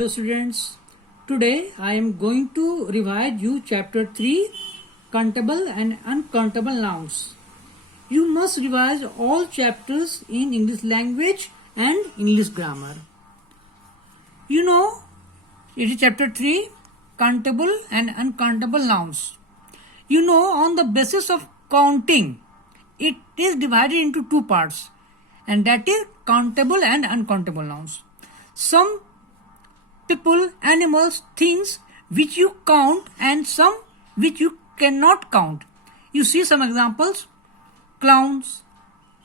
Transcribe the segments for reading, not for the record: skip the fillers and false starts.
Hello students, today I am going to revise you chapter 3 countable and uncountable nouns. You must revise all chapters in English language and English grammar. You know, it is chapter 3 countable and uncountable nouns. You know, on the basis of counting, it is divided into two parts, and that is countable and uncountable nouns. Some people, animals, things which you count and some which you cannot count. You see some examples: clowns,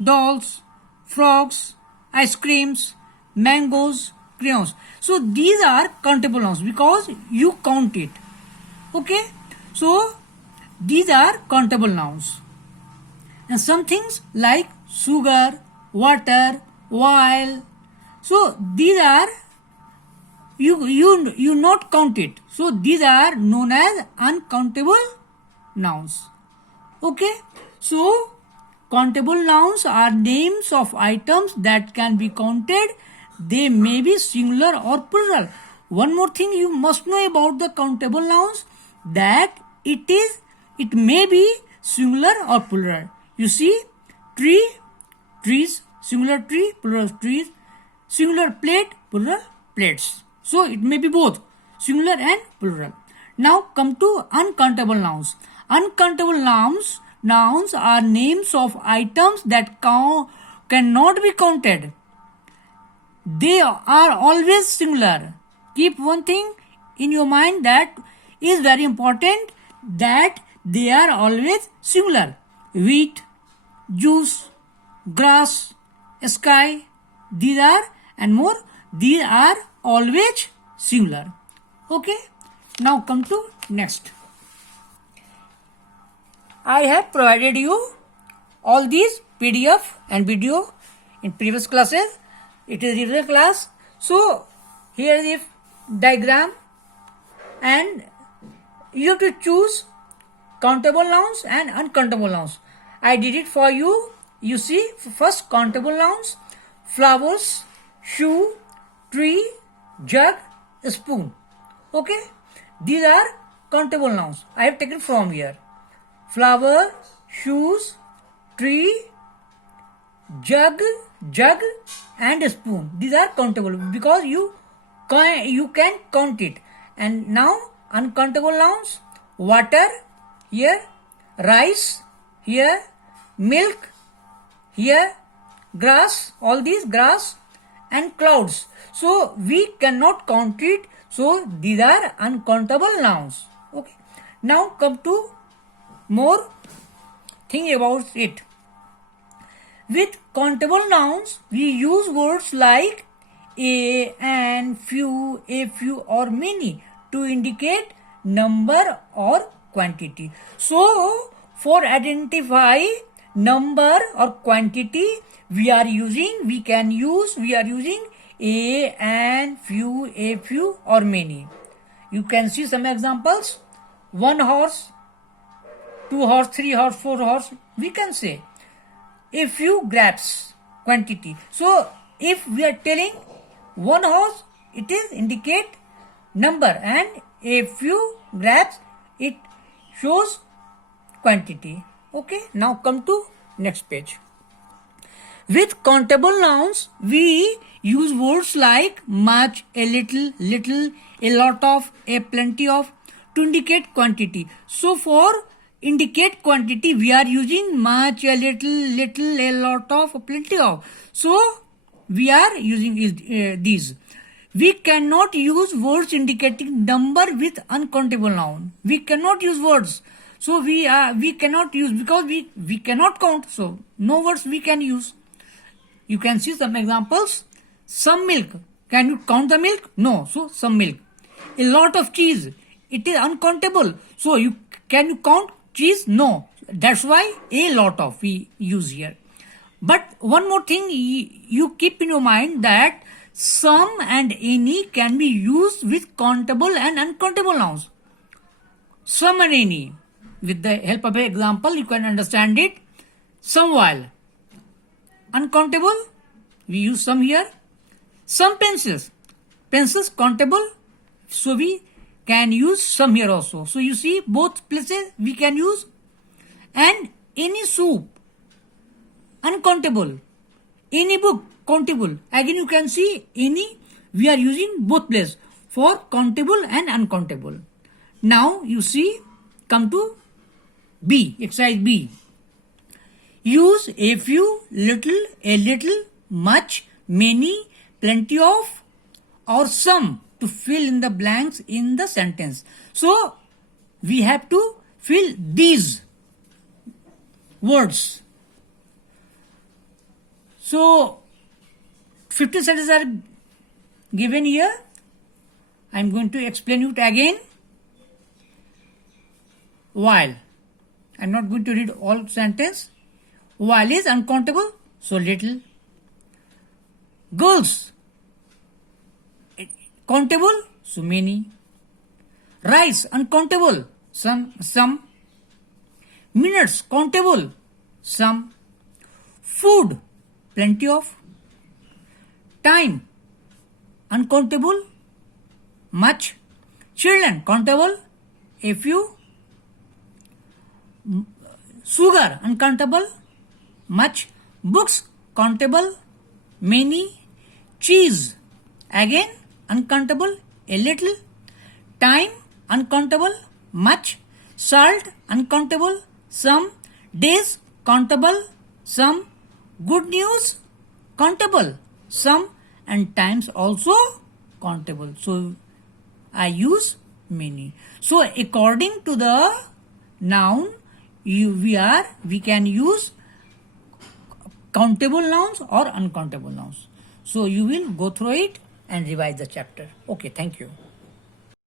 dolls, frogs, ice creams, mangoes, crayons. So these are countable nouns because you count it. Okay, so these are countable nouns. And some things like sugar, water, oil. So these are you not count it. So these are known as uncountable nouns. Okay. So countable nouns are names of items that can be counted. They may be singular or plural. One more thing you must know about the countable nouns, that it may be singular or plural. You see, tree, trees, singular tree, plural trees, singular plate, plural plates. So it may be both singular and plural. Now come to uncountable nouns. Uncountable nouns are names of items that cannot be counted. They are always singular. Keep one thing in your mind that is very important, that they are always singular. Wheat, juice, grass, sky, these are and more, these are always singular. Okay, now come to next. I have provided you all these PDF and video in previous classes. It is revision class. So here is the diagram, and you have to choose countable nouns and uncountable nouns. I did it for you. You see, first countable nouns: flowers, shoe, tree, jug, spoon. Okay, these are countable nouns. I have taken from here: flower, shoes, tree, jug, and spoon. These are countable because you can count it. And now uncountable nouns: water here, rice here, milk here, grass, all these grass, and clouds. So we cannot count it. So these are uncountable nouns. Okay. Now come to more thing about it. With countable nouns, we use words like a, and, few, or many to indicate number or quantity. So for identify number or quantity, we are using a, and, few, or many. You can see some examples: 1 horse, 2 horse, 3 horse, 4 horse. We can say a few grapes, quantity. So if we are telling 1 horse, it is indicate number, and a few grapes, it shows quantity. Okay, now come to next page. With countable nouns, we use words like much, a little, a lot of, a plenty of to indicate quantity. So for indicate quantity, we are using much, a little, a lot of, a plenty of. So we are using these. We cannot use words indicating number with uncountable noun. We cannot use words. So we cannot use because we cannot count. So no words we can use. You can see some examples. Some milk. Can you count the milk? No. So some milk. A lot of cheese. It is uncountable. So can you count cheese? No. That's why a lot of we use here. But one more thing you keep in your mind, that some and any can be used with countable and uncountable nouns. Some and any. With the help of an example, you can understand it. Some while. Uncountable, we use some here. Some pencils. pencils, countable. So we can use some here also. So you see both places we can use. And any soup, uncountable. Any book, countable. Again you can see any, we are using both places for countable and uncountable. Now you see, come to B, exercise B. Use a few, little, a little, much, many, plenty of, or some to fill in the blanks in the sentence. So we have to fill these words. So 15 sentences are given here. I am going to explain it again. While. I am not going to read all sentence. While is uncountable, so little. Girls, countable, so many. Rice, uncountable, some. Minutes, countable, some. Food, plenty of. Time, uncountable, much. Children, countable, a few. Sugar, uncountable, much. Books, countable, many. Cheese, again uncountable, a little. Time, uncountable, much. Salt, uncountable, some. Days, countable, some. Good news, countable, some. And times also countable. So I use many. So according to the noun, we can use countable nouns or uncountable nouns. So you will go through it and revise the chapter. Okay, thank you.